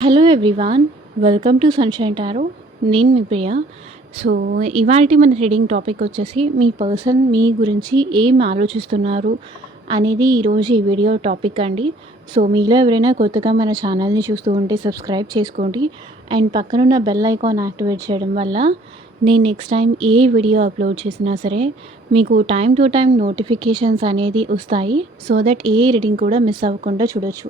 Hello everyone, welcome to sunshine tarot. నేను మీ ప్రియ. So, ఇవాల్టి మన రీడింగ్ టాపిక్ వచ్చేసి మీ పర్సన్ మీ గురించి ఏం ఆలోచిస్తున్నారు అనేది ఈరోజు ఈ వీడియో టాపిక్ అండి. సో, మీలో ఎవరైనా కొత్తగా మన ఛానల్‌ని చూస్తూ ఉంటే సబ్స్క్రైబ్ చేసుకోండి. అండ్ పక్కనున్న బెల్ ఐకాన్ యాక్టివేట్ చేయడం వల్ల నేను నెక్స్ట్ టైం ఏ వీడియో అప్లోడ్ చేసినా సరే మీకు టైం టు టైం నోటిఫికేషన్స్ అనేది వస్తాయి. సో దట్ ఏ రీడింగ్ కూడా మిస్ అవ్వకుండా చూడొచ్చు.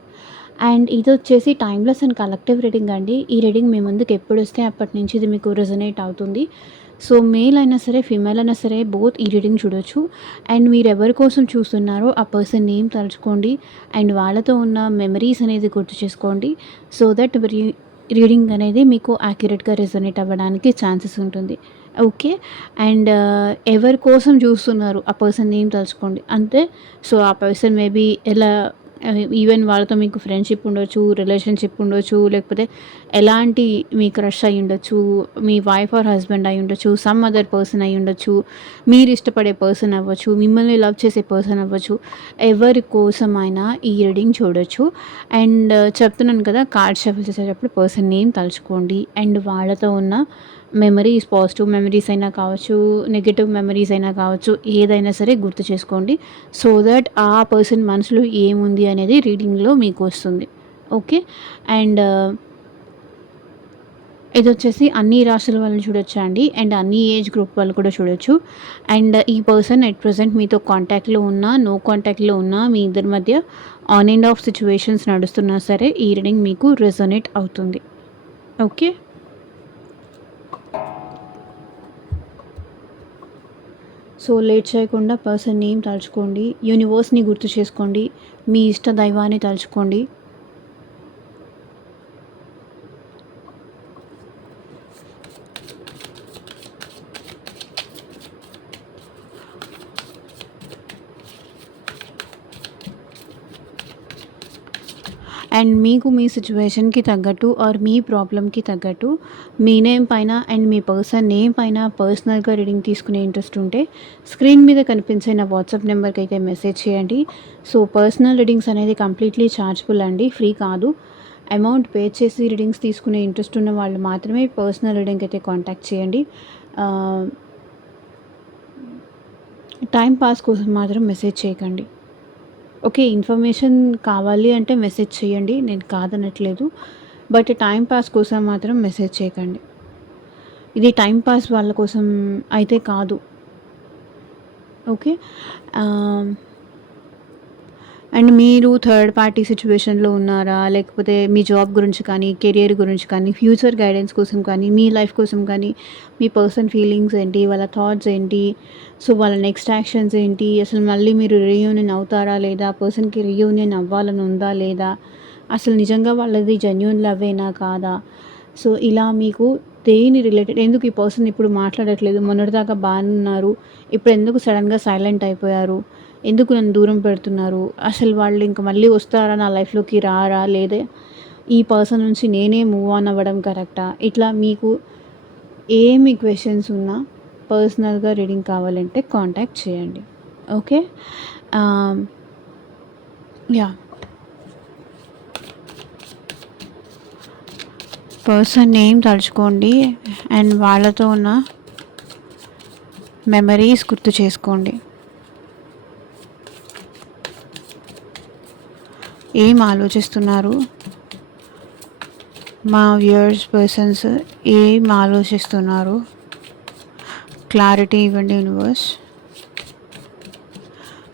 అండ్ ఇదొచ్చేసి టైమ్‌లెస్ అండ్ కలెక్టివ్ రీడింగ్ అండి. ఈ రీడింగ్ మీ ముందుకు ఎప్పుడొస్తే అప్పటి నుంచి ఇది మీకు రెజొనేట్ అవుతుంది. సో, మేల్ అయినా సరే, ఫీమేల్ అయినా సరే బోత్ ఈ రీడింగ్ చూడొచ్చు. అండ్ మీరెవరి కోసం చూస్తున్నారో ఆ పర్సన్ నేమ్ తలుచుకోండి. అండ్ వాళ్ళతో ఉన్న మెమరీస్ అనేది గుర్తు చేసుకోండి. సో దట్ రీడింగ్ అనేది మీకు యాక్యురేట్‌గా రెజొనేట్ అవ్వడానికి ఛాన్సెస్ ఉంటుంది. ఓకే. అండ్ ఎవరి కోసం చూస్తున్నారు ఆ పర్సన్ నేమ్ తలుచుకోండి. అంతే. సో, ఆ పర్సన్ మేబీ ఎలా ఈవెన్ వాళ్ళతో మీకు ఫ్రెండ్‌షిప్ ఉండొచ్చు, రిలేషన్‌షిప్ ఉండొచ్చు, లేకపోతే ఎలాంటి మీ క్రష్ అయ్యుండొచ్చు, మీ వైఫ్ ఆర్ హస్బెండ్ అయ్యుండొచ్చు, సమ్ అదర్ పర్సన్ అయ్యుండొచ్చు, మీరు ఇష్టపడే పర్సన్ అవ్వచ్చు, మిమ్మల్ని లవ్ చేసే పర్సన్ అవ్వచ్చు. ఎవరి కోసమైనా ఈ రీడింగ్ చూడొచ్చు. అండ్ చెప్తున్నాను కదా! కార్డ్ షఫుల్ చేసేటప్పుడు పర్సన్ నేమ్ తలుచుకోండి. అండ్ వాళ్ళతో ఉన్న మెమరీస్, పాజిటివ్ మెమరీస్ అయినా కావచ్చు, నెగెటివ్ మెమరీస్ అయినా కావచ్చు, ఏదైనా సరే గుర్తు చేసుకోండి. సో దట్ ఆ పర్సన్ మనసులో ఏముంది అనేది రీడింగ్‌లో మీకు వస్తుంది. ఓకే. అండ్ ఇదొచ్చేసి అన్ని రాశుల వాళ్ళని చూడొచ్చా అండి. అండ్ అన్ని ఏజ్ గ్రూప్ వాళ్ళు కూడా చూడొచ్చు. అండ్ ఈ పర్సన్ ఎట్ ప్రెజెంట్ మీతో కాంటాక్ట్‌లో ఉన్నా, నో కాంటాక్ట్‌లో ఉన్నా, మీ ఇద్దరి మధ్య ఆన్ అండ్ ఆఫ్ సిట్యుయేషన్స్ నడుస్తున్నా సరే ఈ రీడింగ్ మీకు రెజొనేట్ అవుతుంది. ఓకే. సో, లేట్ చేయకుండా పర్సన్ నేమ్ తలుచుకోండి. యూనివర్స్‌ని గుర్తు చేసుకోండి. మీ ఇష్ట దైవాన్ని తలుచుకోండి. అండ్ మీకు మీ సిట్యుయేషన్‌కి తగ్గట్టు ఆర్ మీ ప్రాబ్లమ్‌కి తగ్గట్టు మీ నేమ్ పైన అండ్ మీ పర్సన్ నేమ్ పైన పర్సనల్‌గా రీడింగ్ తీసుకునే ఇంట్రెస్ట్ ఉంటే స్క్రీన్ మీద కనిపించే నా వాట్సాప్ నెంబర్‌కి అయితే మెసేజ్ చేయండి. సో, పర్సనల్ రీడింగ్స్ అనేది కంప్లీట్‌లీ చార్జబుల్ అండి. ఫ్రీ కాదు. అమౌంట్ పే చేసి రీడింగ్స్ తీసుకునే ఇంట్రెస్ట్ ఉన్న వాళ్ళు మాత్రమే పర్సనల్ రీడింగ్‌కి అయితే కాంటాక్ట్ చేయండి. టైం పాస్ కోసం మాత్రం మెసేజ్ చేయకండి. ఓకే. ఇన్ఫర్మేషన్ కావాలి అంటే మెసేజ్ చేయండి. నేను కాదనట్లేదు. బట్ టైమ్ పాస్ కోసం మాత్రం మెసేజ్ చేయకండి. ఇది టైమ్ పాస్ వాళ్ళ కోసం అయితే కాదు. ఓకే. ఆహ్, అండ్ మీరు థర్డ్ పార్టీ సిట్యుయేషన్‌లో ఉన్నారా? లేకపోతే మీ జాబ్ గురించి కానీ, కెరియర్ గురించి కానీ, ఫ్యూచర్ గైడెన్స్ కోసం కానీ, మీ లైఫ్ కోసం కానీ, మీ పర్సన్ ఫీలింగ్స్ ఏంటి? వాళ్ళ థాట్స్ ఏంటి? సో, వాళ్ళ నెక్స్ట్ యాక్షన్స్ ఏంటి? అసలు మళ్ళీ మీరు రీయూనియన్ అవుతారా లేదా? పర్సన్‌కి రీయూనియన్ అవ్వాలని ఉందా లేదా? అసలు నిజంగా వాళ్ళది జెన్యూన్ లవ్వేనా కాదా? సో, ఇలా మీకు దేని రిలేటెడ్ ఎందుకు ఈ పర్సన్ ఇప్పుడు మాట్లాడట్లేదు? మొన్నటిదాకా బానే ఉన్నారు. ఇప్పుడు ఎందుకు సడెన్‌గా సైలెంట్ అయిపోయారు? ఎందుకు నన్ను దూరం పెడుతున్నారు? అసలు వాళ్ళు ఇంక మళ్ళీ వస్తారా? నా లైఫ్‌లోకి రారా? లేదా ఈ పర్సన్ నుంచి నేనే మూవ్ ఆన్ అవ్వడం కరెక్టా? ఇట్లా మీకు ఏమి క్వెషన్స్ ఉన్నా పర్సనల్‌గా రీడింగ్ కావాలంటే కాంటాక్ట్ చేయండి. Okay. Ah, yeah! Person name తలుచుకోండి. అండ్ వాళ్ళతో ఉన్న మెమరీస్ గుర్తు చేసుకోండి. ఏం ఆలోచిస్తున్నారు? మా వ్యూయర్స్ పర్సన్స్ ఏం ఆలోచిస్తున్నారు? క్లారిటీ ఇవ్వండి యూనివర్స్.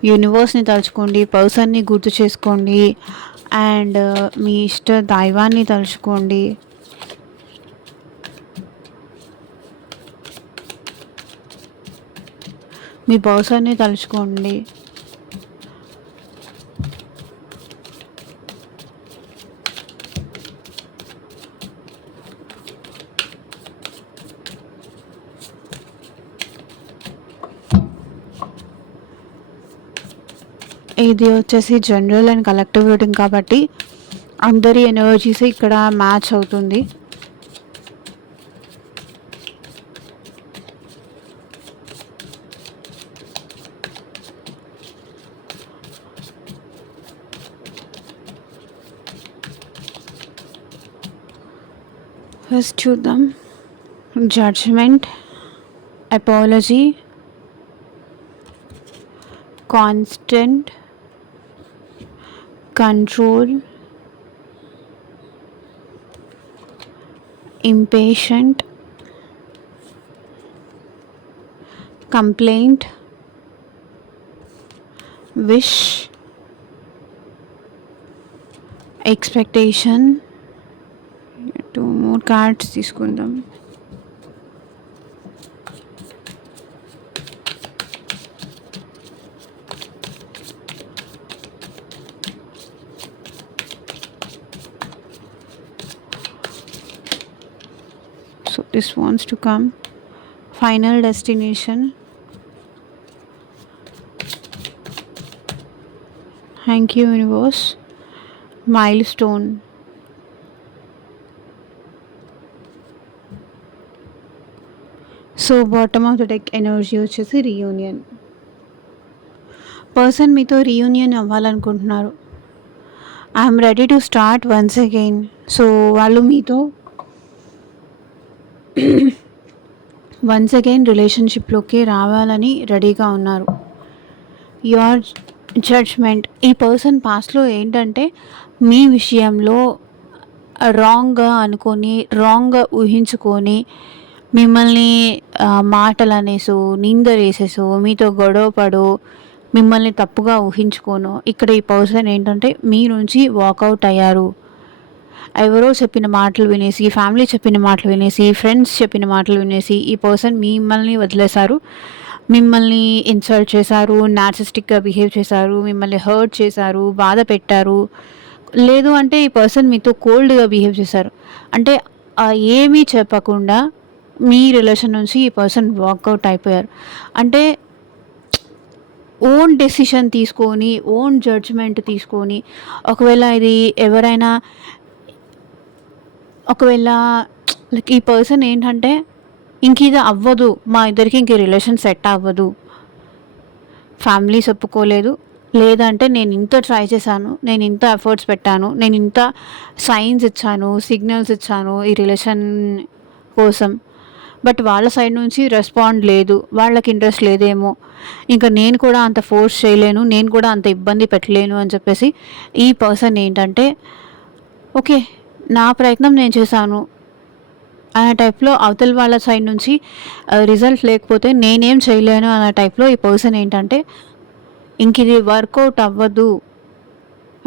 యూనివర్స్‌ని తలుచుకోండి. పర్సన్‌ని గుర్తు చేసుకోండి. అండ్ మీ ఇష్ట దైవాన్ని తలుచుకోండి. మీ పర్సన్‌ని తలుచుకోండి. ఇది వచ్చేసి జనరల్ అండ్ కలెక్టివ్ రీడింగ్ కాబట్టి అందరి ఎనర్జీస్ ఇక్కడ మ్యాచ్ అవుతుంది. ఫస్ట్ చూద్దాం. Judgement, apology, constant, control, impatient, complaint, wish, expectation. 2 more cards తీసుకుందాం. So this wants to come. Final destination. Thank you universe. Milestone. So bottom of the deck energy వచ్చేసి reunion. Person మీతో reunion అవ్వాలనుకుంటున్నారు. I'm ready to start once again. So వాళ్ళు మీతో once again రిలేషన్షిప్లోకి రావాలని రెడీగా ఉన్నారు. Your judgement. ఈ person పాస్ట్లో ఏంటంటే మీ విషయంలో రాంగ్గా అనుకొని, రాంగ్గా ఊహించుకొని, మిమ్మల్ని మాటలు అనేసో, నింద వేసేసో, మీతో గొడవ పడో, మిమ్మల్ని తప్పుగా ఊహించుకోను ఇక్కడ ఈ పర్సన్ ఏంటంటే మీ నుంచి వాకౌట్ అయ్యారు. ఎవరో చెప్పిన మాటలు వినేసి, ఫ్యామిలీ చెప్పిన మాటలు వినేసి, ఫ్రెండ్స్ చెప్పిన మాటలు వినేసి ఈ పర్సన్ మిమ్మల్ని వదిలేశారు. మిమ్మల్ని ఇన్సల్ట్ చేశారు, నార్సిస్టిక్గా బిహేవ్ చేశారు, మిమ్మల్ని హర్ట్ చేశారు, బాధ పెట్టారు. లేదు అంటే ఈ పర్సన్ మీతో కోల్డ్గా బిహేవ్ చేశారు. అంటే ఏమీ చెప్పకుండా మీ రిలేషన్ నుంచి ఈ పర్సన్ వాకౌట్ అయిపోయారు. అంటే ఓన్ డెసిషన్ తీసుకొని, ఓన్ జడ్జ్మెంట్ తీసుకొని, ఒకవేళ లైక్ ఈ పర్సన్ ఏంటంటే ఇంక ఇది అవ్వదు, మా ఇద్దరికి ఇంక రిలేషన్ సెట్ అవ్వదు, ఫ్యామిలీస్ ఒప్పుకోలేదు, లేదంటే నేను ఇంత ట్రై చేశాను, నేను ఇంత ఎఫర్ట్స్ పెట్టాను, నేను ఇంత సైన్స్ ఇచ్చాను, సిగ్నల్స్ ఇచ్చాను ఈ రిలేషన్ కోసం, బట్ వాళ్ళ సైడ్ నుంచి రెస్పాండ్ లేదు, వాళ్ళకి ఇంట్రెస్ట్ లేదేమో, ఇంకా నేను కూడా అంత ఫోర్స్ చేయలేను, నేను కూడా అంత ఇబ్బంది పెట్టలేను అని చెప్పేసి ఈ పర్సన్ ఏంటంటే ఓకే నా ప్రయత్నం నేను చేశాను అనే టైప్లో, అవతల వాళ్ళ సైడ్ నుంచి రిజల్ట్ లేకపోతే నేనేం చేయలేను అనే టైప్లో ఈ పర్సన్ ఏంటంటే ఇంక ఇది వర్కౌట్ అవ్వదు.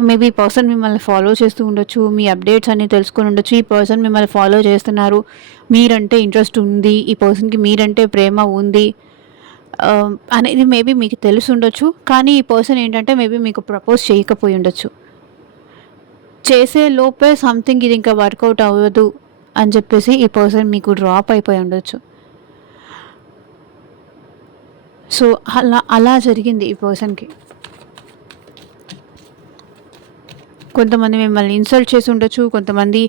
మేబీ ఈ పర్సన్ మిమ్మల్ని ఫాలో చేస్తూ ఉండొచ్చు, మీ అప్డేట్స్ అన్నీ తెలుసుకుని ఉండొచ్చు. ఈ పర్సన్ మిమ్మల్ని ఫాలో చేస్తున్నారు, మీరంటే ఇంట్రెస్ట్ ఉంది, ఈ పర్సన్కి మీరంటే ప్రేమ ఉంది అనేది మేబీ మీకు తెలిసి ఉండొచ్చు. కానీ ఈ పర్సన్ ఏంటంటే మేబీ మీకు ప్రపోజ్ చేయకపోయి ఉండొచ్చు. చేసే లోపే సంథింగ్ ఇది ఇంకా వర్కౌట్ అవ్వదు అని చెప్పేసి ఈ పర్సన్ మీకు డ్రాప్ అయిపోయి ఉండొచ్చు. సో అలా జరిగింది ఈ పర్సన్కి. కొంతమంది మిమ్మల్ని ఇన్సల్ట్ చేసి ఉండొచ్చు, కొంతమంది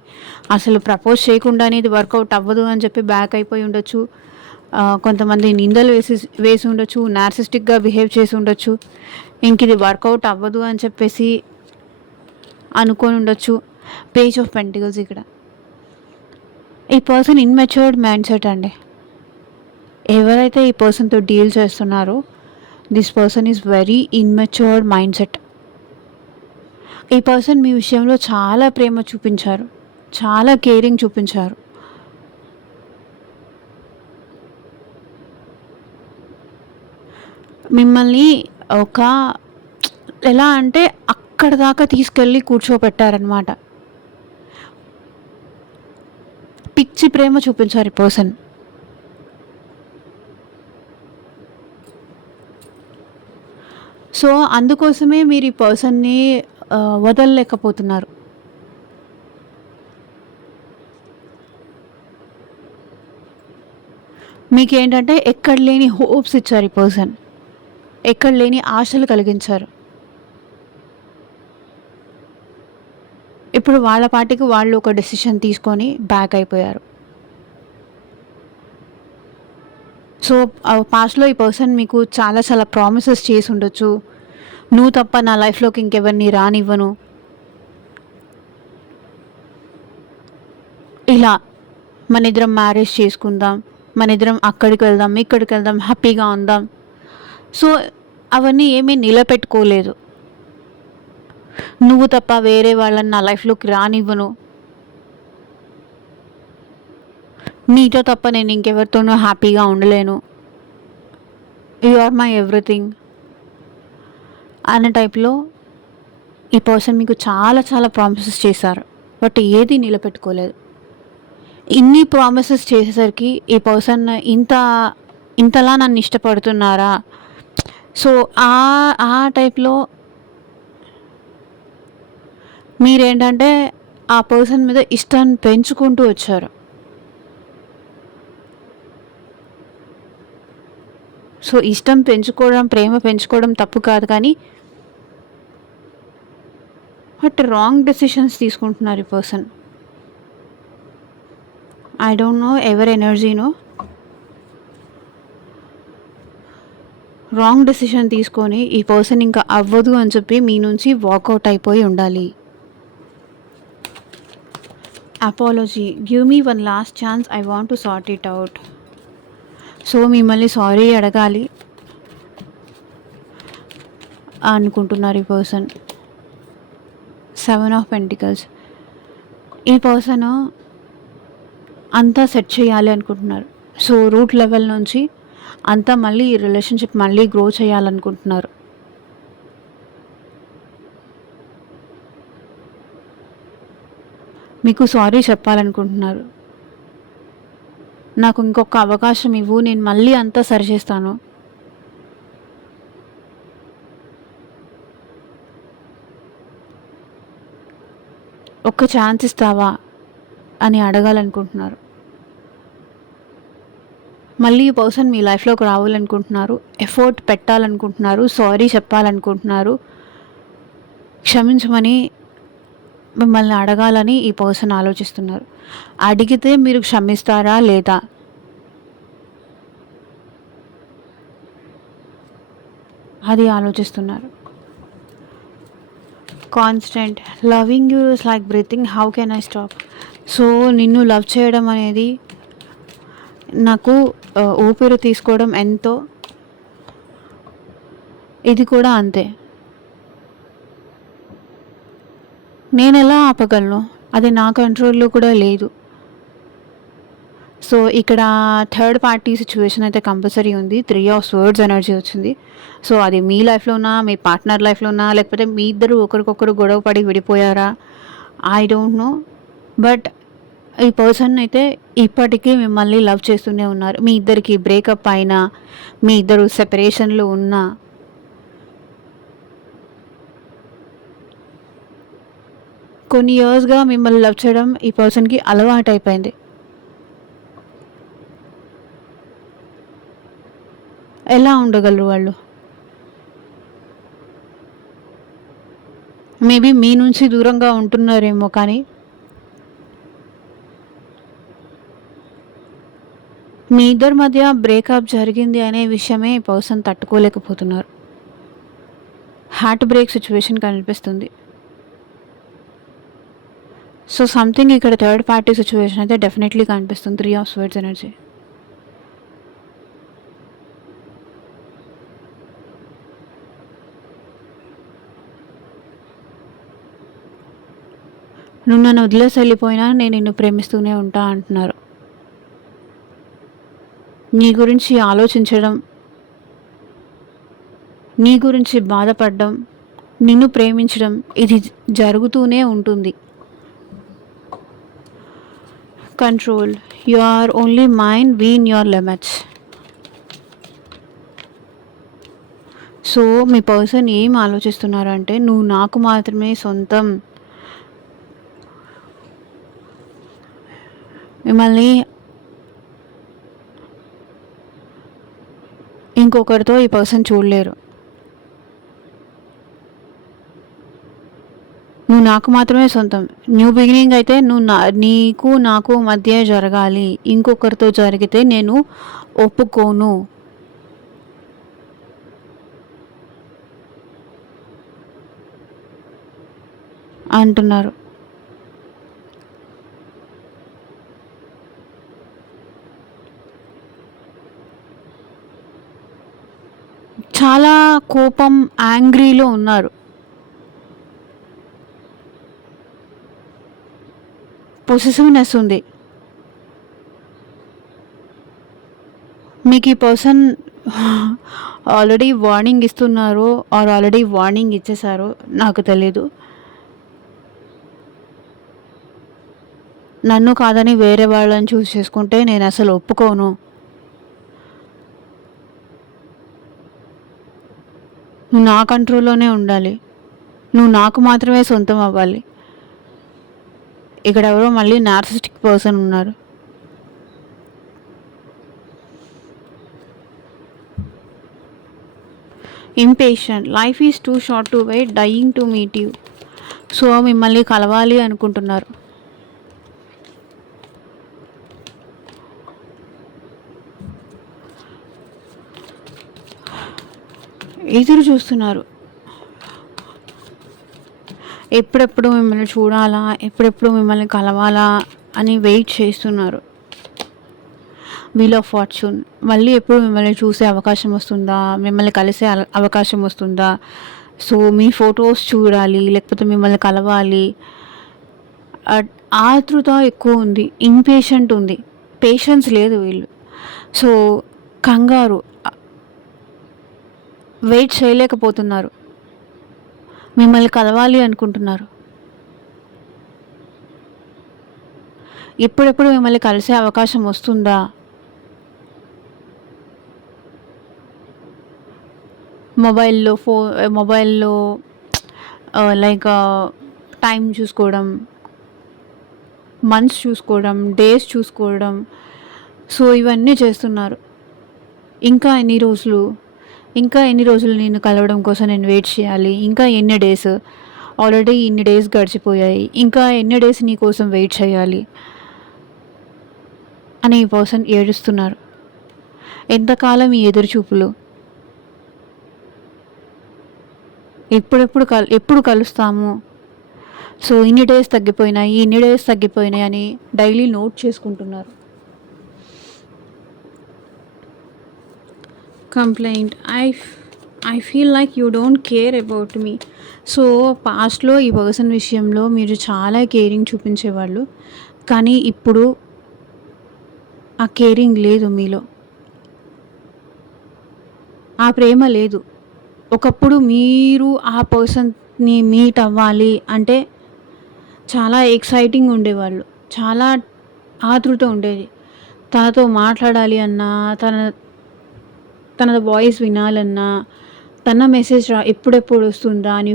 అసలు ప్రపోజ్ చేయకుండానే ఇది వర్కౌట్ అవ్వదు అని చెప్పి బ్యాక్ అయిపోయి ఉండొచ్చు, కొంతమంది నిందలు వేసి ఉండొచ్చు, నార్సిస్టిక్గా బిహేవ్ చేసి ఉండొచ్చు, ఇంక ఇది వర్కౌట్ అవ్వదు అని చెప్పేసి అనుకొని ఉండొచ్చు. Page of pentacles. ఇక్కడ ఈ పర్సన్ ఇన్మెచ్యూర్డ్ మైండ్ సెట్ అండి. ఎవరైతే ఈ పర్సన్తో డీల్ చేస్తున్నారో this person is very immatured mind set. ఈ పర్సన్ మీ విషయంలో చాలా ప్రేమ చూపించారు, చాలా కేరింగ్ చూపించారు. మిమ్మల్ని ఎలా అంటే అక్కడ దాకా తీసుకెళ్ళి కూర్చోబెట్టారనమాట. పిచ్చి ప్రేమ చూపించారు ఈ పర్సన్. సో అందుకోసమే మీరు ఈ పర్సన్ని వదలలేకపోతున్నారు. మీకేంటంటే ఎక్కడ లేని హోప్స్ ఇచ్చారు ఈ పర్సన్, ఎక్కడ లేని ఆశలు కలిగించారు. ఇప్పుడు వాళ్ళ పార్టీకి వాళ్ళు ఒక డెసిషన్ తీసుకొని బ్యాక్ అయిపోయారు. సో పాస్ట్లో ఈ పర్సన్ మీకు చాలా చాలా ప్రామిసెస్ చేసి ఉండొచ్చు. నువ్వు తప్ప నా లైఫ్లోకి ఇంకెవరిని రానివ్వను, ఇలా మన ఇద్దరం మ్యారేజ్ చేసుకుందాం, మన ఇద్దరం అక్కడికి వెళ్దాం, ఇక్కడికి వెళ్దాం, హ్యాపీగా ఉందాం. సో అవన్నీ ఏమీ నిలబెట్టుకోలేదు. నువ్వు తప్ప వేరే వాళ్ళని నా లైఫ్లోకి రానివ్వను, నీతో తప్ప నేను ఇంకెవరితోనూ హ్యాపీగా ఉండలేను, యు ఆర్ మై ఎవ్రీథింగ్ అనే టైప్లో ఈ పర్సన్ మీకు చాలా చాలా ప్రామిసెస్ చేశారు, బట్ ఏది నిలబెట్టుకోలేదు. ఇన్ని ప్రామిసెస్ చేసేసరికి ఈ పర్సన్ ఇంతలా నన్ను ఇష్టపడుతున్నారా? సో ఆ ఆ టైప్లో మీరేంటంటే ఆ పర్సన్ మీద ఇష్టాన్ని పెంచుకుంటూ వచ్చారు. సో ఇష్టం పెంచుకోవడం, ప్రేమ పెంచుకోవడం తప్పు కాదు, కానీ బట్ రాంగ్ డెసిషన్స్ తీసుకుంటున్నారు ఈ పర్సన్. ఐ డోంట్ నో ఎవరి ఎనర్జీనో రాంగ్ డెసిషన్ తీసుకొని ఈ పర్సన్ ఇంకా అవ్వదు అని చెప్పి మీ నుంచి వాకౌట్ అయిపోయి ఉండాలి. Apology, give me one last chance, I want to sort it out. So మిమ్మల్ని సారీ అడగాలి అనుకుంటున్నారు ఈ పర్సన్. 7 ఆఫ్ పెంటికల్స్, ఈ పర్సన్ అంతా సెట్ చేయాలి అనుకుంటున్నారు. సో రూట్ లెవెల్ నుంచి అంతా మళ్ళీ ఈ రిలేషన్షిప్ మళ్ళీ గ్రో చేయాలనుకుంటున్నారు. మీకు సారీ చెప్పాలనుకుంటున్నారు. నాకు ఇంకొక అవకాశం ఇవ్వు, నేను మళ్ళీ అంతా సరిచేస్తాను. ఒక్క ఛాన్స్ ఇస్తావా అని అడగాలనుకుంటున్నారు. మళ్ళీ ఈ పర్సన్ మీ లైఫ్లోకి రావాలనుకుంటున్నారు, ఎఫర్ట్ పెట్టాలనుకుంటున్నారు, సారీ చెప్పాలనుకుంటున్నారు, క్షమించమని మిమ్మల్ని అడగాలని ఈ పర్సన్ ఆలోచిస్తున్నారు. అడిగితే మీరు క్షమిస్తారా లేదా? అది ఆలోచిస్తున్నారు. Constant, loving you is like breathing, how can I stop. So నిన్ను లవ్ చేయడం అనేది నాకు ఊపిరి తీసుకోవడం ఎంతో, ఇది కూడా అంతే. నేను ఎలా ఆపగలను? అది నా కంట్రోల్లో కూడా లేదు. సో ఇక్కడ థర్డ్ పార్టీ సిచ్యువేషన్ అయితే కంపల్సరీ ఉంది. 3 ఆఫ్ స్వర్డ్స్ ఎనర్జీ వచ్చింది. సో అది మీ లైఫ్లోనా, మీ పార్ట్నర్ లైఫ్లోనా, లేకపోతే మీ ఇద్దరు ఒకరికొకరు గొడవ పడి విడిపోయారా? I don't know. బట్ ఈ పర్సన్ అయితే ఇప్పటికీ మిమ్మల్ని లవ్ చేస్తూనే ఉన్నారు. మీ ఇద్దరికి బ్రేకప్ అయినా, మీ ఇద్దరు సెపరేషన్లో ఉన్నా, కొన్ని ఇయర్స్గా మిమ్మల్ని లవ్ చేయడం ఈ పర్సన్కి అలవాటు అయిపోయింది. ఎలా ఉండగలరు వాళ్ళు? మేబీ మీ నుంచి దూరంగా ఉంటున్నారేమో, కానీ మీ ఇద్దరి మధ్య బ్రేకప్ జరిగింది అనే విషయమే ఈ పర్సన్ తట్టుకోలేకపోతున్నారు. హార్ట్ బ్రేక్ సిచ్యువేషన్ కనిపిస్తుంది. సో సంథింగ్ ఇక్కడ థర్డ్ పార్టీ సిచ్యువేషన్ అయితే డెఫినెట్లీ కనిపిస్తుంది. 3 ఆఫ్ స్వర్డ్స్ ఎనర్జీ. నువ్వు నన్ను వదిలేసి వెళ్ళిపోయినా నేను నిన్ను ప్రేమిస్తూనే ఉంటా అంటున్నారు. నీ గురించి ఆలోచించడం, నీ గురించి బాధపడడం, నిన్ను ప్రేమించడం, ఇది జరుగుతూనే ఉంటుంది. Control, you are only mind, be in your limits. So మీ పర్సన్ ఏం ఆలోచిస్తున్నారంటే, నువ్వు నాకు మాత్రమే సొంతం, మిమ్మల్ని ఇంకొకరితో ఈ పర్సన్ చూడలేరు. నువ్వు నాకు మాత్రమే సొంతం. న్యూ బిగినింగ్ అయితే నీకు నాకు మధ్య జరగాలి, ఇంకొకరితో జరిగితే నేను ఒప్పుకోను అంటున్నారు. చాలా కోపం, యాంగ్రీలో ఉన్నారు. పొసెసివ్‌నెస్ ఉంది. మీకు ఈ పర్సన్ ఆల్రెడీ వార్నింగ్ ఇస్తున్నారో ఆల్రెడీ వార్నింగ్ ఇచ్చేసారో నాకు తెలీదు. నన్ను కాదని వేరే వాళ్ళని చూస్ చేసుకుంటే నేను అసలు ఒప్పుకోను. నువ్వు నా కంట్రోల్‌లోనే ఉండాలి. నువ్వు నాకు మాత్రమే సొంతం అవ్వాలి. ఇక్కడ ఎవరో మళ్ళీ నార్సిస్టిక్ పర్సన్ ఉన్నారు. Impatient, life is too short to wait, dying to meet you. So మిమ్మల్ని కలవాలి అనుకుంటున్నారు. ఎదురు చూస్తున్నారు. ఎప్పుడెప్పుడు మిమ్మల్ని చూడాలా, ఎప్పుడెప్పుడు మిమ్మల్ని కలవాలా అని వెయిట్ చేస్తున్నారు. వీల్ ఆఫ్ ఫార్చ్యూన్, మళ్ళీ ఎప్పుడు మిమ్మల్ని చూసే అవకాశం వస్తుందా, మిమ్మల్ని కలిసే అవకాశం వస్తుందా, సో మీ ఫొటోస్ చూడాలి, లేకపోతే మిమ్మల్ని కలవాలి. ఆతృత ఎక్కువ ఉంది, ఇంపేషెంట్ ఉంది, పేషెన్స్ లేదు వీళ్ళు. సో కంగారు, వెయిట్ చేయలేకపోతున్నారు, మిమ్మల్ని కలవాలి అనుకుంటున్నారు. ఎప్పుడెప్పుడు మిమ్మల్ని కలిసే అవకాశం వస్తుందా, మొబైల్లో లైక్ టైం చూసుకోవడం, మంత్స్ చూసుకోవడం, డేస్ చూసుకోవడం. సో ఇవన్నీ చేస్తున్నారు. ఇంకా ఎన్ని రోజులు నేను కలవడం కోసం నేను వెయిట్ చేయాలి, ఇంకా ఎన్ని డేస్, ఆల్రెడీ ఇన్ని డేస్ గడిచిపోయాయి, ఇంకా ఎన్ని డేస్ నీ కోసం వెయిట్ చేయాలి అని ఈ పర్సన్ ఏడుస్తున్నారు. ఎంతకాలం ఈ ఎదురు చూపులు, ఎప్పుడు కలుస్తాము, సో ఇన్ని డేస్ తగ్గిపోయినాయి అని డైలీ నోట్ చేసుకుంటున్నారు. Complaint, I feel like you don't care about me. So పాస్ట్లో ఈ పర్సన్ విషయంలో మీరు చాలా కేరింగ్ చూపించేవాళ్ళు, కానీ ఇప్పుడు ఆ కేరింగ్ లేదు మీలో, ఆ ప్రేమ లేదు. ఒకప్పుడు మీరు ఆ పర్సన్ని మీట్ అవ్వాలి అంటే చాలా ఎక్సైటింగ్ ఉండేవాళ్ళు, చాలా ఆతృత ఉండేది. తనతో మాట్లాడాలి అన్నా, తన వాయిస్ వినాలన్నా, తన మెసేజ్ ఎప్పుడెప్పుడు వస్తుందా అని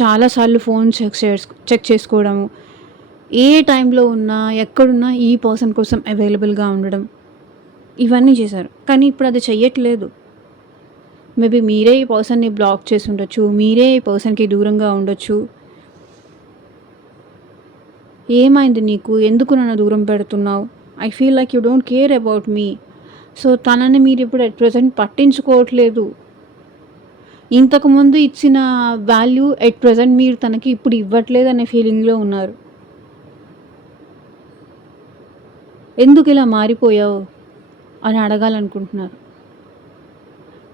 చాలాసార్లు ఫోన్ చెక్ చేసుకోవడము, ఏ టైంలో ఉన్నా ఎక్కడున్నా ఈ పర్సన్ కోసం అవైలబుల్గా ఉండడం, ఇవన్నీ చేశారు. కానీ ఇప్పుడు అది చెయ్యట్లేదు. మేబీ మీరే ఈ పర్సన్ని బ్లాక్ చేసి ఉండొచ్చు, మీరే ఈ పర్సన్కి దూరంగా ఉండొచ్చు. ఏమైంది నీకు, ఎందుకు నన్ను దూరం పెడుతున్నావు, I feel like you don't care about me. So తనని మీరు ఇప్పుడు అట్ ప్రజెంట్ పట్టించుకోవట్లేదు. ఇంతకుముందు ఇచ్చిన వాల్యూ అట్ ప్రజెంట్ మీరు తనకి ఇప్పుడు ఇవ్వట్లేదు అనే ఫీలింగ్లో ఉన్నారు. ఎందుకు ఇలా మారిపోయావు అని అడగాలనుకుంటున్నారు.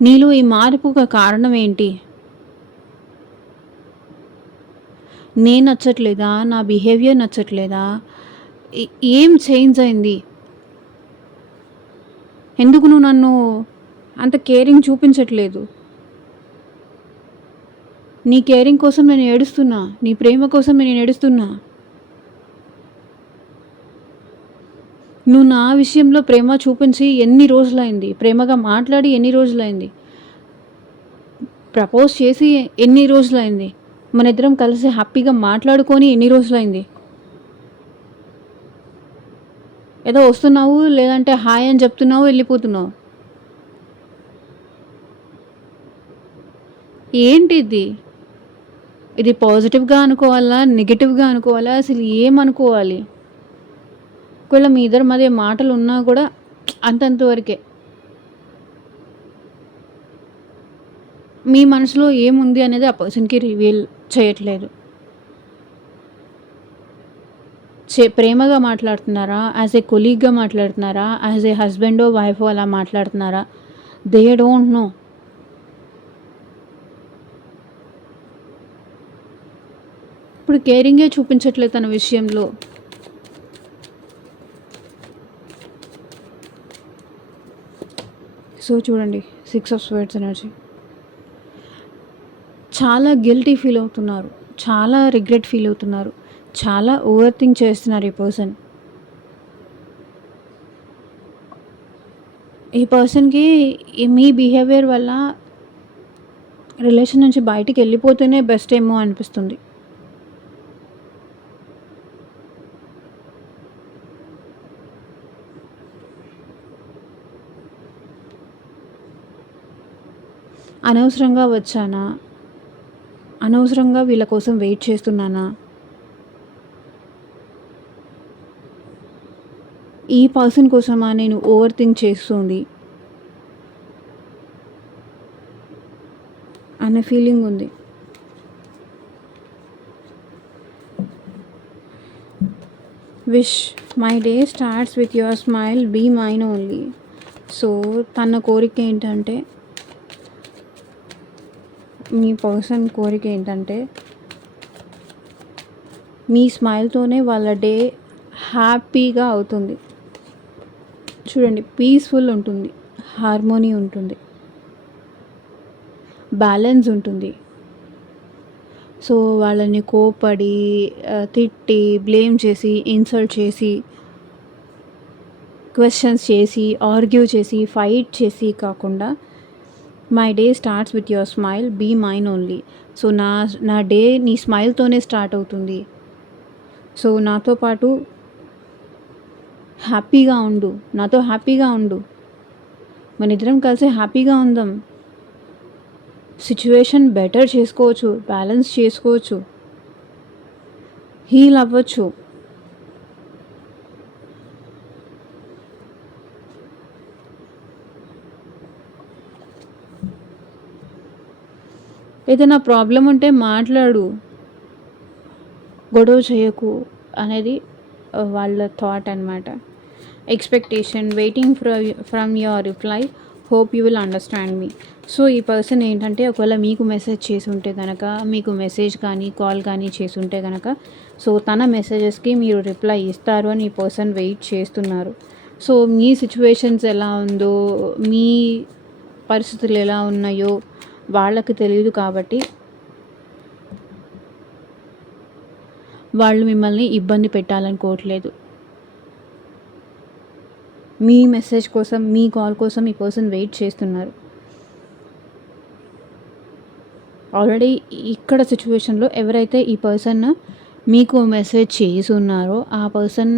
నీలో ఈ మార్పుకు కారణం ఏంటి? నేను నచ్చట్లేదా, నా బిహేవియర్ నచ్చట్లేదా, ఏం చేంజ్ అయింది, ఎందుకు నువ్వు నన్ను అంత కేరింగ్ చూపించట్లేదు? నీ కేరింగ్ కోసం నేను ఏడుస్తున్నా, నీ ప్రేమ కోసం నేను ఏడుస్తున్నా. నువ్వు నా విషయంలో ప్రేమ చూపించి ఎన్ని రోజులైంది, ప్రేమగా మాట్లాడి ఎన్ని రోజులైంది, ప్రపోజ్ చేసి ఎన్ని రోజులైంది, మన ఇద్దరం కలిసి హ్యాపీగా మాట్లాడుకొని ఎన్ని రోజులైంది? ఏదో వస్తున్నావు, లేదంటే హాయ్ అని చెప్తున్నావు, వెళ్ళిపోతున్నావు. ఏంటి ఇది పాజిటివ్గా అనుకోవాలా, నెగిటివ్గా అనుకోవాలా, అసలు ఏమనుకోవాలి? ఒకవేళ మీ ఇద్దరి మధ్య మాటలు ఉన్నా కూడా అంతంతవరకే. మీ మనసులో ఏముంది అనేది ఆ పర్సన్కి రివీల్ చేయట్లేదు. ప్రేమగా మాట్లాడుతున్నారా, యాజ్ ఏ కొలీగ్గా మాట్లాడుతున్నారా, యాజ్ ఏ హస్బెండో వైఫో అలా మాట్లాడుతున్నారా, దే డోంట్ నో. ఇప్పుడు కేరింగే చూపించట్లేదు తన విషయంలో. సో చూడండి, 6 ఆఫ్ స్వర్డ్స్ ఎనర్జీ. చాలా గిల్టీ ఫీల్ అవుతున్నారు, చాలా రిగ్రెట్ ఫీల్ అవుతున్నారు, చాలా ఓవర్ థింక్ చేస్తున్నారు ఈ పర్సన్. ఈ పర్సన్కి మీ బిహేవియర్ వల్ల రిలేషన్ నుంచి బయటికి వెళ్ళిపోతేనే బెస్ట్ ఏమో అనిపిస్తుంది. అనవసరంగా వచ్చానా, అనవసరంగా వీళ్ళ కోసం వెయిట్ చేస్తున్నానా, ఈ పర్సన్ కోసమా నేను ఓవర్ థింక్ చేస్తుంది అనే ఫీలింగ్ ఉంది. Wish my day starts with your smile, be mine only. So తన కోరిక ఏంటంటే, మీ పర్సన్ కోరిక ఏంటంటే, మీ స్మైల్తోనే వాళ్ళ డే హ్యాపీగా అవుతుంది. చూడండి, పీస్ఫుల్ ఉంటుంది, హార్మోనీ ఉంటుంది, బ్యాలెన్స్ ఉంటుంది. సో వాళ్ళని కోపడి తిట్టి బ్లేమ్ చేసి ఇన్సల్ట్ చేసి క్వశ్చన్స్ చేసి ఆర్గ్యూ చేసి ఫైట్ చేసి కాకుండా, my day starts with your smile, be mine only. So నా డే నీ స్మైల్తోనే స్టార్ట్ అవుతుంది. సో నాతో పాటు హ్యాపీగా ఉండు, నాతో హ్యాపీగా ఉండు, మన ఇద్దరం కలిసి హ్యాపీగా ఉందాం, సిచ్యువేషన్ బెటర్ చేసుకోవచ్చు, బ్యాలెన్స్ చేసుకోవచ్చు, హీల్ అవ్వచ్చు. ఏదైనా ప్రాబ్లం ఉంటే మాట్లాడు, గొడవ చేయకు అనేది వాళ్ళ థాట్ అనమాట. Expectation, waiting from your reply, hope you will understand me. So ఈ పర్సన్ ఏంటంటే, ఒకవేళ మీకు మెసేజ్ చేసి ఉంటే కనుక, మీకు మెసేజ్ కానీ కాల్ కానీ చేసి ఉంటే కనుక, సో తన మెసేజెస్కి మీరు రిప్లై ఇస్తారు అని ఈ పర్సన్ వెయిట్ చేస్తున్నారు. సో మీ సిచ్యువేషన్స్ ఎలా ఉందో, మీ పరిస్థితులు ఎలా ఉన్నాయో వాళ్ళకి తెలియదు కాబట్టి వాళ్ళు మిమ్మల్ని ఇబ్బంది పెట్టాలనుకోవట్లేదు. మీ మెసేజ్ కోసం, మీ కాల్ కోసం ఈ పర్సన్ వెయిట్ చేస్తున్నారు. ఆల్రెడీ ఇక్కడ సిచ్యువేషన్లో ఎవరైతే ఈ పర్సన్ మీకు మెసేజ్ చేసి ఉన్నారో ఆ పర్సన్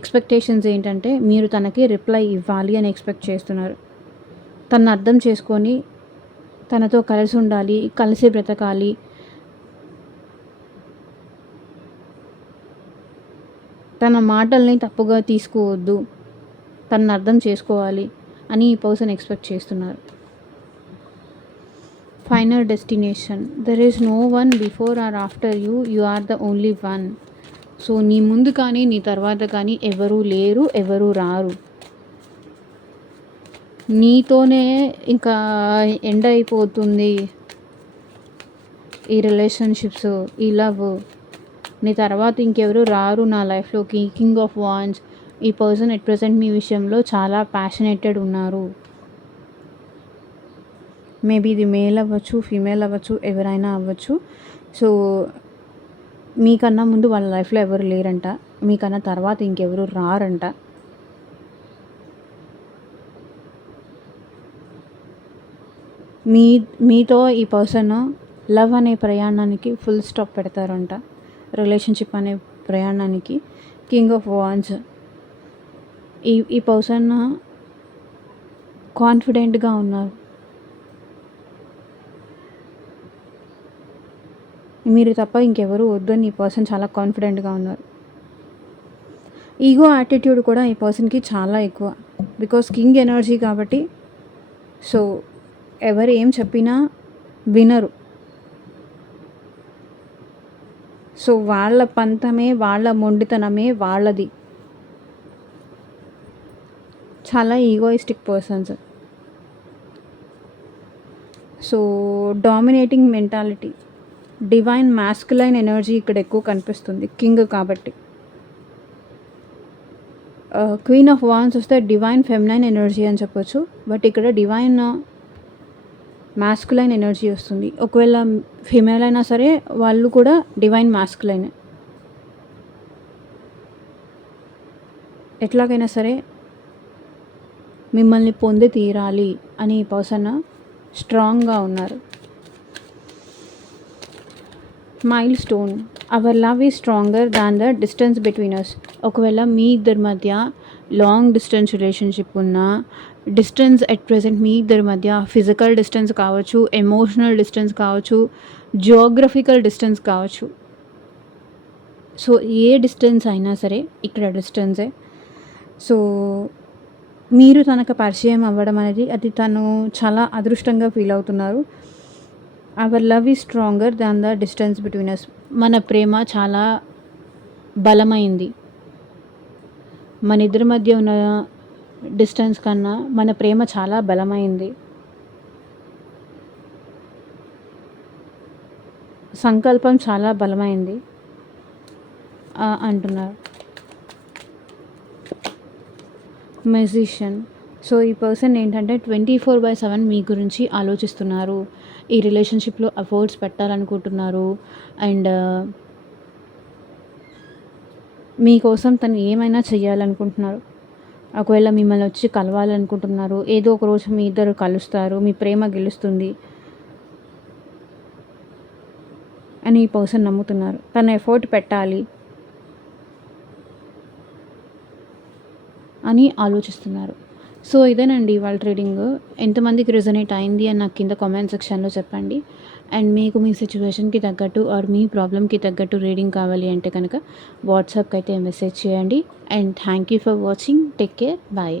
ఎక్స్పెక్టేషన్స్ ఏంటంటే, మీరు తనకి రిప్లై ఇవ్వాలి అని ఎక్స్పెక్ట్ చేస్తున్నారు. తనను అర్థం చేసుకొని తనతో కలిసి ఉండాలి, కలిసి బ్రతకాలి, తన మాటల్ని తప్పుగా తీసుకోవద్దు, తనను అర్థం చేసుకోవాలి అని ఈ పర్సన్ ఎక్స్పెక్ట్ చేస్తున్నారు. Final destination, there is no one before or after you, you are the only one. So నీ ముందు కానీ నీ తర్వాత కానీ ఎవరూ లేరు, ఎవరూ రారు. నీతోనే ఇంకా ఎండ్ అయిపోతుంది ఈ రిలేషన్షిప్స్, ఈ లవ్. నీ తర్వాత ఇంకెవరు రారు నా లైఫ్లోకి. King of wands. ఈ పర్సన్ ఎట్ ప్రెసెంట్ మీ విషయంలో చాలా ప్యాషనేటెడ్ ఉన్నారు. మేబీ ఇది మేల్ అవ్వచ్చు, ఫీమేల్ అవ్వచ్చు, ఎవరైనా అవ్వచ్చు. సో మీకన్నా ముందు వాళ్ళ లైఫ్లో ఎవరు లేరంట, మీకన్నా తర్వాత ఇంకెవరు రారంట. మీతో ఈ పర్సన్ లవ్ అనే ప్రయాణానికి ఫుల్ స్టాప్ పెడతారంట. రిలేషన్షిప్ అనే ప్రయాణానికి. King of wands. ఈ పర్సన్ కాన్ఫిడెంట్గా ఉన్నారు. మీరు తప్ప ఇంకెవరు వద్దని ఈ పర్సన్ చాలా కాన్ఫిడెంట్గా ఉన్నారు. ఈగో యాటిట్యూడ్ కూడా ఈ పర్సన్కి చాలా ఎక్కువ. బికాస్ కింగ్ ఎనర్జీ కాబట్టి. సో ఎవరు ఏం చెప్పినా వినరు. సో వాళ్ళ పంతమే, వాళ్ళ మొండితనమే వాళ్ళది. చాలా egoistic persons. So dominating mentality, divine masculine energy ఇక్కడ ఎక్కువ కనిపిస్తుంది, కింగ్ కాబట్టి. క్వీన్ ఆఫ్ వాన్స్ వస్తే డివైన్ ఫెమినైన్ ఎనర్జీ అని చెప్పొచ్చు, బట్ ఇక్కడ డివైన్ మాస్కులైన్ ఎనర్జీ వస్తుంది. ఒకవేళ ఫిమేల్ అయినా సరే వాళ్ళు కూడా డివైన్ మాస్కులైన్. ఎట్లాగైనా సరే మిమ్మల్ని పొంది తీరాలి అని ఈ పర్సన్ స్ట్రాంగ్గా ఉన్నారు. Milestone, our love is stronger than the distance between us. ఒకవేళ మీ ఇద్దరి మధ్య లాంగ్ డిస్టెన్స్ రిలేషన్షిప్ ఉన్నా, డిస్టెన్స్ ఎట్ ప్రెజెంట్ మీ ఇద్దరి మధ్య ఫిజికల్ డిస్టెన్స్ కావచ్చు, ఎమోషనల్ డిస్టెన్స్ కావచ్చు, జియోగ్రఫికల్ డిస్టెన్స్ కావచ్చు. సో ఏ డిస్టెన్స్ అయినా సరే ఇక్కడ డిస్టెన్సే. సో మీరు తనకు పరిచయం అవ్వడం అనేది అది తను చాలా అదృష్టంగా ఫీల్ అవుతున్నారు. Our love is stronger than the distance between us. మన ప్రేమ చాలా బలమైంది. మన ఇద్దరి మధ్య ఉన్న డిస్టెన్స్ కన్నా మన ప్రేమ చాలా బలమైంది. సంకల్పం చాలా బలమైంది అంటున్నారు. మ్యూజిషియన్, సో ఈ పర్సన్ ఏంటంటే 24/7 మీ గురించి ఆలోచిస్తున్నారు. ఈ రిలేషన్షిప్లో ఎఫర్ట్స్ పెట్టాలనుకుంటున్నారు. అండ్ మీకోసం తను ఏమైనా చెయ్యాలనుకుంటున్నారు. ఒకవేళ మిమ్మల్ని వచ్చి కలవాలనుకుంటున్నారు. ఏదో ఒక రోజు మీ ఇద్దరు కలుస్తారు, మీ ప్రేమ గెలుస్తుంది అని ఈ పర్సన్ నమ్ముతున్నారు. తను ఎఫర్ట్ పెట్టాలి అని ఆలోచిస్తున్నారు. సో ఇదేనండి ఇవాళ ట్రీడింగ్. ఎంతమందికి రెజొనేట్ అయింది అని నాకు కింద కామెంట్ సెక్షన్లో చెప్పండి. అండ్ మీకు మీ సిచ్యువేషన్కి తగ్గట్టు ఆర్ మీ ప్రాబ్లమ్కి తగ్గట్టు రీడింగ్ కావాలి అంటే కనుక వాట్సాప్కి అయితే మెసేజ్ చేయండి. And thank you for watching. Take care. Bye.